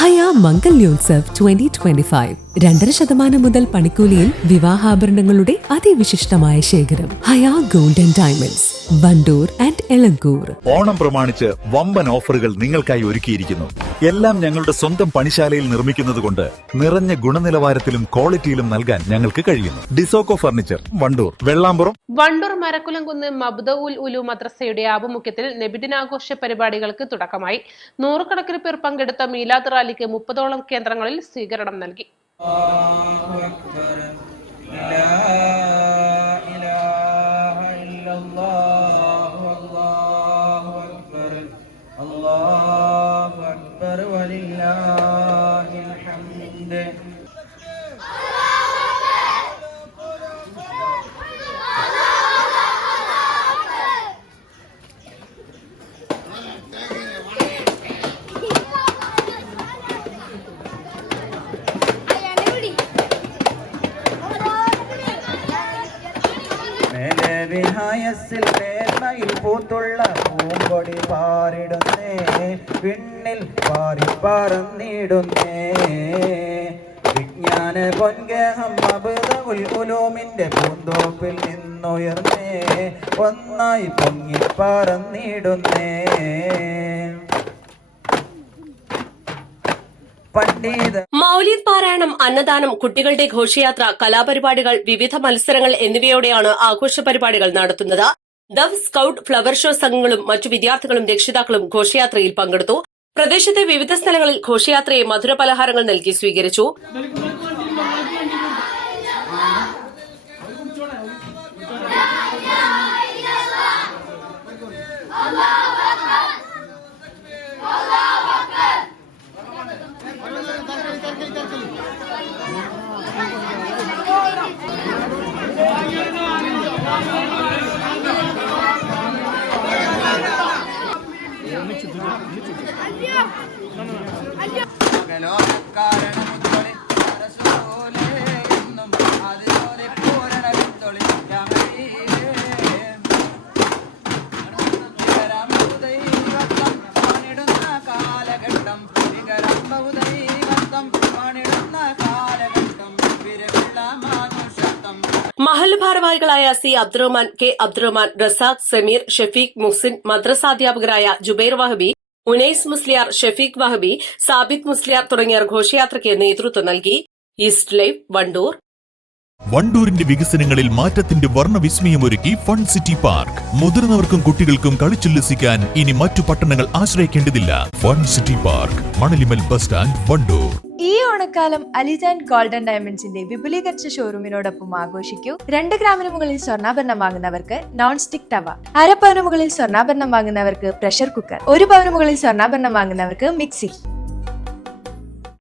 ഹയ മംഗല്യോത്സവ് 2025 2.5% മുതൽ പണിക്കൂലിയിൽ വിവാഹാഭരണങ്ങളുടെ അതിവിശിഷ്ടമായ ശേഖരം. Haya gold and diamonds, Wandoor and Elankur. Onam പ്രമാണിച്ച് വമ്പൻ ഓഫറുകൾ നിങ്ങൾക്കായി ഒരുക്കിയിരിക്കുന്നു. എല്ലാം ഞങ്ങളുടെ സ്വന്തം പണിശാലയിൽ നിർമ്മിക്കുന്നതുകൊണ്ട് നിറഞ്ഞ ഗുണനിലവാരത്തിലും ക്വാളിറ്റിയിലും നൽകാൻ ഞങ്ങൾക്ക് കഴിയുന്നു. ഡിസോക്കോ ഫർണിച്ചർ, വണ്ടൂർ, വെള്ളാമ്പുറം. വണ്ടൂർ മരക്കുലംകുന്ന് മബ്ദഉൽ ഉലൂം മദ്രസയുടെ ആഭിമുഖ്യത്തിൽ നബിദിനാഘോഷ പരിപാടികൾക്ക് തുടക്കമായി. നൂറുകണക്കിന് പേർ പങ്കെടുത്ത മീലാദ് റാലിക്ക് 30ഓളം കേന്ദ്രങ്ങളിൽ സ്വീകരണം നൽകി. വിഹായസിൽ മേന്മയിൽ പൂത്തുള്ള പൂമ്പൊടി പാറിടുന്നേ, വിണ്ണിൽ പാറി പറന്നിടുന്നേ. വിജ്ഞാന പൊൻഗേഹം മബ്ദഉൽ ഉലൂമിന്റെ പൂന്തോപ്പിൽ നിന്നുയർന്നേ, ഒന്നായി പൊങ്ങി പറന്നിടുന്നേ. മൗലിദ് പാരായണം, അന്നദാനം, കുട്ടികളുടെ ഘോഷയാത്ര, കലാപരിപാടികൾ, വിവിധ മത്സരങ്ങൾ എന്നിവയോടെയാണ് ആഘോഷ പരിപാടികൾ നടത്തുന്നത്. ദഫ്, സ്കൌട്ട്, ഫ്ലവർ ഷോ സംഘങ്ങളും മറ്റു വിദ്യാർത്ഥികളും രക്ഷിതാക്കളും ഘോഷയാത്രയിൽ പങ്കെടുത്തു. പ്രദേശത്തെ വിവിധ സ്ഥലങ്ങളിൽ ഘോഷയാത്രയെ മധുരപലഹാരങ്ങൾ നൽകി സ്വീകരിച്ചു. മഹൽ ഭാരവാഹികളായ സി അബ്ദുറഹ്മാൻ, കെ അബ്ദുറഹ്മാൻ, റസാഖ്, സമീർ, ഷഫീഖ്, മുഹ്സിൻ, മദ്രസാധ്യാപകരായ ജുബൈർ വഹബി, ഉനൈസ് മുസ്ലിയാർ, ഷഫീഖ് വഹബി, സാബിത് മുസ്ലിയാർ തുടങ്ങിയവർ ഘോഷയാത്രയ്ക്ക് നേതൃത്വം നൽകി. East live, Wandoor. വണ്ടൂരിന്റെ വികസനങ്ങളിൽ മാറ്റത്തിന്റെ വർണ്ണവിസ്മയമൊരുക്കി ഫൺ സിറ്റി പാർക്ക്. മുതിർന്നവർക്കും കുട്ടികൾക്കും കളിച്ചുല്ലസിക്കാൻ ഇനി മറ്റു പട്ടണങ്ങൾ ആശ്രയിക്കേണ്ടതില്ല. Fun city park, Manalimal bus stand, Wandoor. ഈ ഓണക്കാലം അലിജാൻ ഗോൾഡ് ആൻഡ് ഡയമണ്ട്സിന്റെ വിപുലീകരിച്ച ഷോറൂമിനോടൊപ്പം ആഘോഷിക്കൂ. 2 ഗ്രാമിന് മുകളിൽ സ്വർണ്ണാഭരണം വാങ്ങുന്നവർക്ക് നോൺ സ്റ്റിക് തവ, 1/2 പവന് മുകളിൽ സ്വർണ്ണാഭരണം വാങ്ങുന്നവർക്ക് പ്രഷർ കുക്കർ, 1 പവന് മുകളിൽ സ്വർണ്ണാഭരണം വാങ്ങുന്നവർക്ക് മിക്സി.